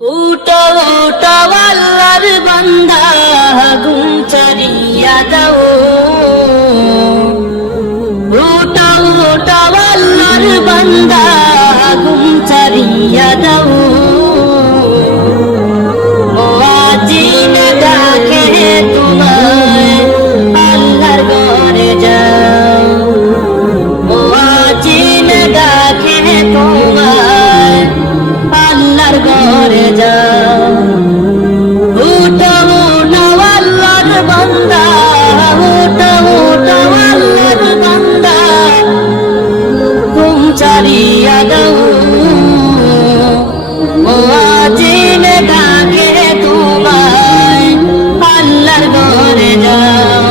উঠো উঠো আল্লাহর বান্দা ঘুম ছাড়িয়া দাও। উঠো উঠো আল্লাহর বান্দা ঘুম ছাড়িয়া দাও। মুয়াজ্জিন ডাকে তোমায় আল্লাহর ঘরে যাও। মুয়াজ্জিন ডাকে তোমায় আল্লাহর ঘরে যাও। উঠো উঠো আল্লাহর বান্দা, উঠো উঠো আল্লাহর বান্দা ঘুম ছাড়িয়া দাও। মুয়াজ্জিন ডাকে তোমায় আল্লাহর ঘরে যাও।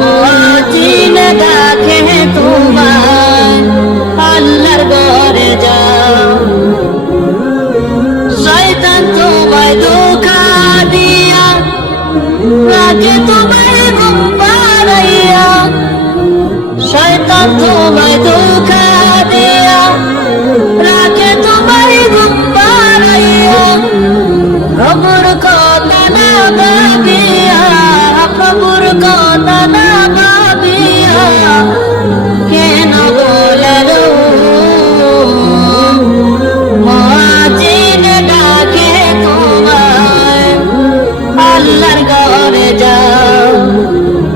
মুয়াজ্জিন ডাকে তোমায় আল্লাহর ঘরে যাও। শয়তান তোমায় ধোঁকা দিয়া রাখে তোমায় ঘুম পাড়াইয়া। শয়তান তোমায় ধোঁকা দিয়া রাখে তোমায় ঘুম পাড়াইয়া। প্রভুর কথা না ভাবিয়া, প্রভুর কথা না ভাবিয়া কেন বলে রো। মুয়াজ্জিন ডাকে তোমায় আল্লাহর ঘরে যাও।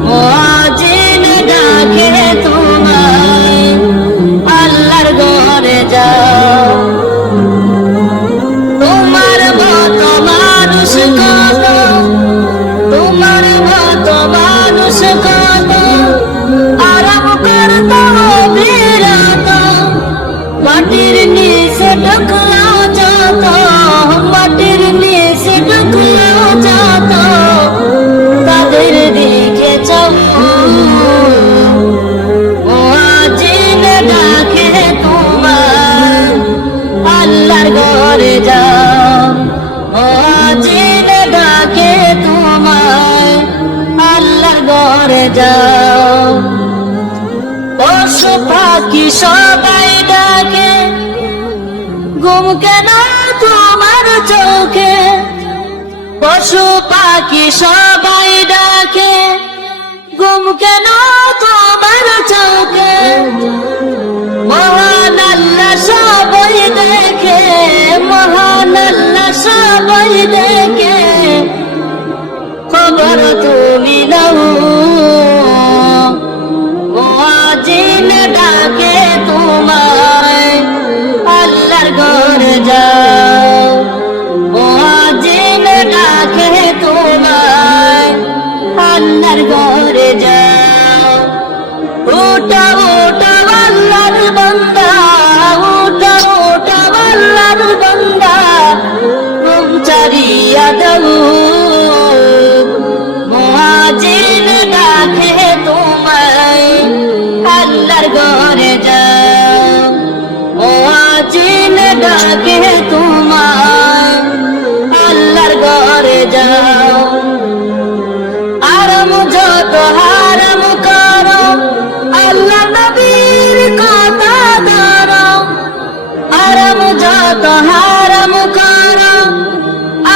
মুয়াজ্জিন ডাকে তোমায় আল্লাহর ঘরে যাও। তোমার মতো মানুষ কত, তোমার মতো মানুষ কত আরাম করত বিরত। মাটির নিচে ঢুকলো যত, মাটির নিচে ঢুকলো যত তাদের দিকে চাও। মুয়াজ্জিন ডাকে তোমায় আল্লাহর ঘরে যাও। মুয়াজ্জিন ডাকে তোমায় আল্লাহর ঘরে যাও। পশু পাখি সবাই ডাকে ঘুম কেন তোমার চোখে। পশু পাখি সবাই ডাকে ঘুম কেন তোমার চোখে। মহান আল্লাহ সবাই দেখে, মহান আল্লাহ সবাই দেখে খবর তুমি নাও। মুয়াজ্জিন ডাকে তোমায় আল্লাহর ঘরে যাও। মুয়াজ্জিন ডাকে তোমায় আল্লাহর ঘরে যাও। উঠো উঠো আল্লাহর বান্দা, উঠো উঠো আল্লাহর বান্দা ঘুম ছাড়িয়া দাও। মুয়াজ্জিন ডাকে তোমায় আল্লাহর ঘরে যাও। মুয়াজ্জিন ডাকে তোমায় আল্লাহর ঘরে যাও। আরাম যত হারাম করো আল্লাহ নবীর কথা ধরো। আরাম যত হারাম করো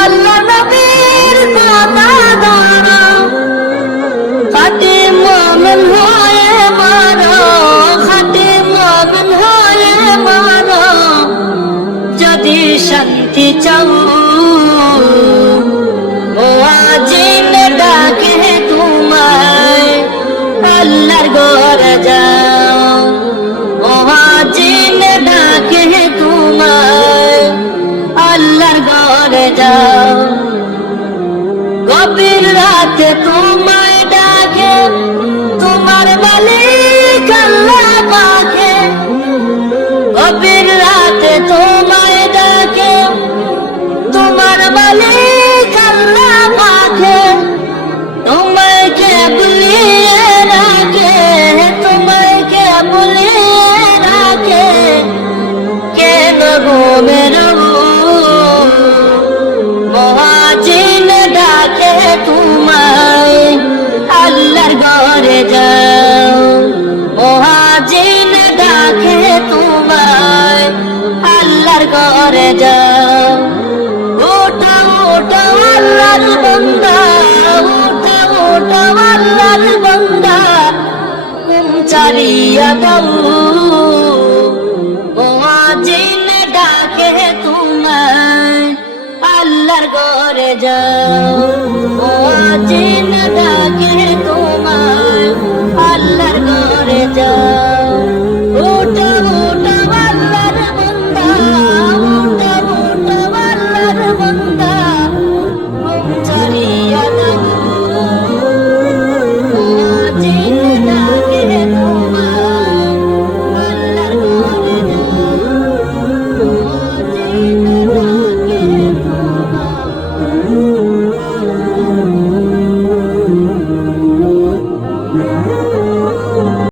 আল্লাহ নবীর কথা ধরো। খাঁটি মুমিন হয়ে মারো, খাঁটি মুমিন হয়ে মারো যদি শান্তি চাও। মুয়াজ্জিন ডাকে তোমায় আল্লাহর ঘরে যাও। মুয়াজ্জিন ডাকে তোমায় আল্লাহর ঘরে যাও। গভীর রাতে তোমায় ডাকে তোমার মালিক আল্লাহ পাকে। গভীর রাতে তোমায় ডাকে তোমার মালিক আল্লাহ পাকে। তোমায় কে ভুলিয়ে রাখে, তোমায় কে ভুলিয়ে রাখে কেন ঘুমে রো। মুয়াজ্জিন ডাকে তোমায় ছাড়িয়া দাও মুয়াজ্জিন ডাকে তোমায় আল্লাহর ঘরে যাও মুয়াজ্জিন ডাকে